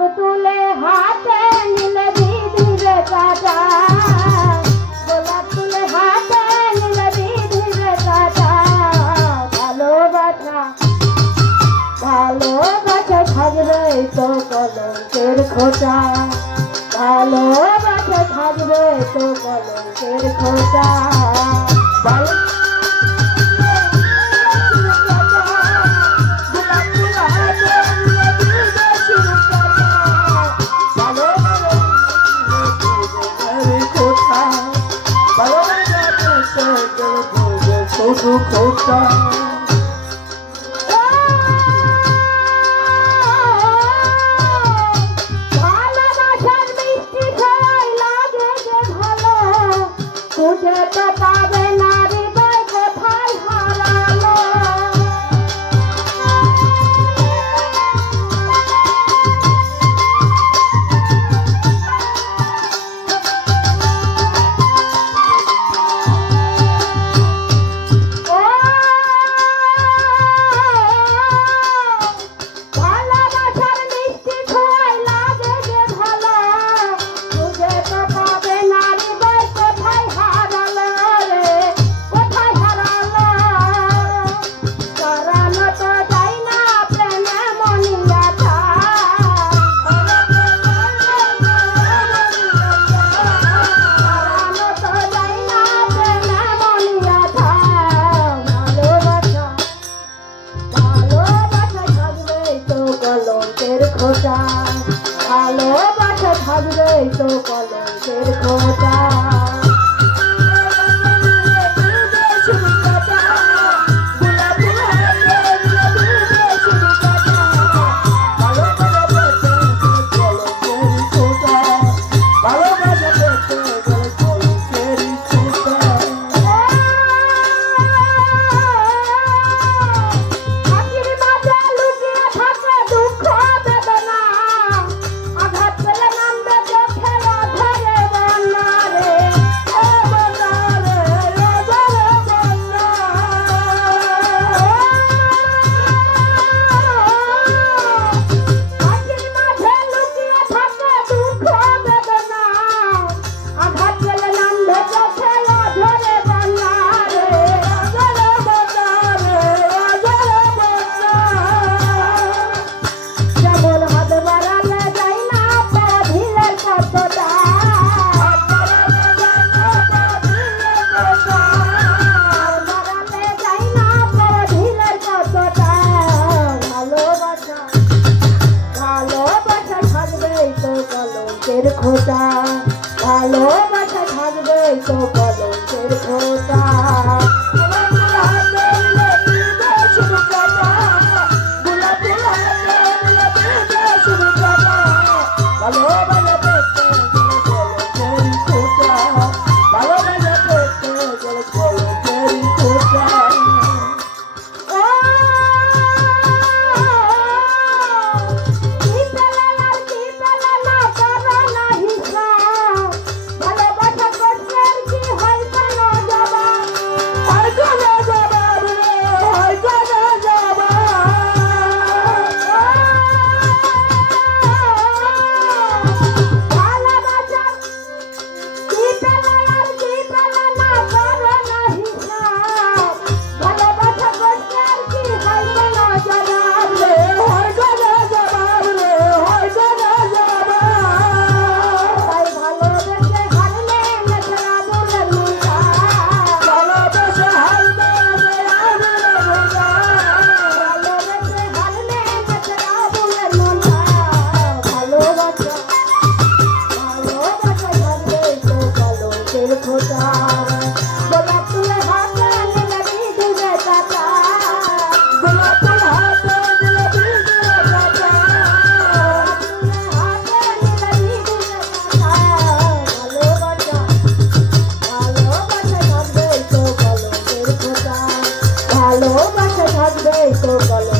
তুলে হাতে নিলে দিদিরে কাটা, গোলাপ তুলে হাতে নিলে দিদিরে কাটা। ভালোবাসা ভালোবাসা থাকবে তো কলঙ্কের খোঁটা, ভালোবাসা থাকবে তো কলঙ্কের খোঁটা। খোঁটা ভালোবাসার মিষ্টি খাই লাগে যে ভালো, খুঁজে তো পাবে না হৃদয় কোথায় হারালো। ভালোবাসা থাকবে তো কলঙ্কের খোঁটা। খোঁটা ভালোবাসা থাকবে তো কলঙ্কের খোঁটা। ভালোবাসা থাকবে তো বলো।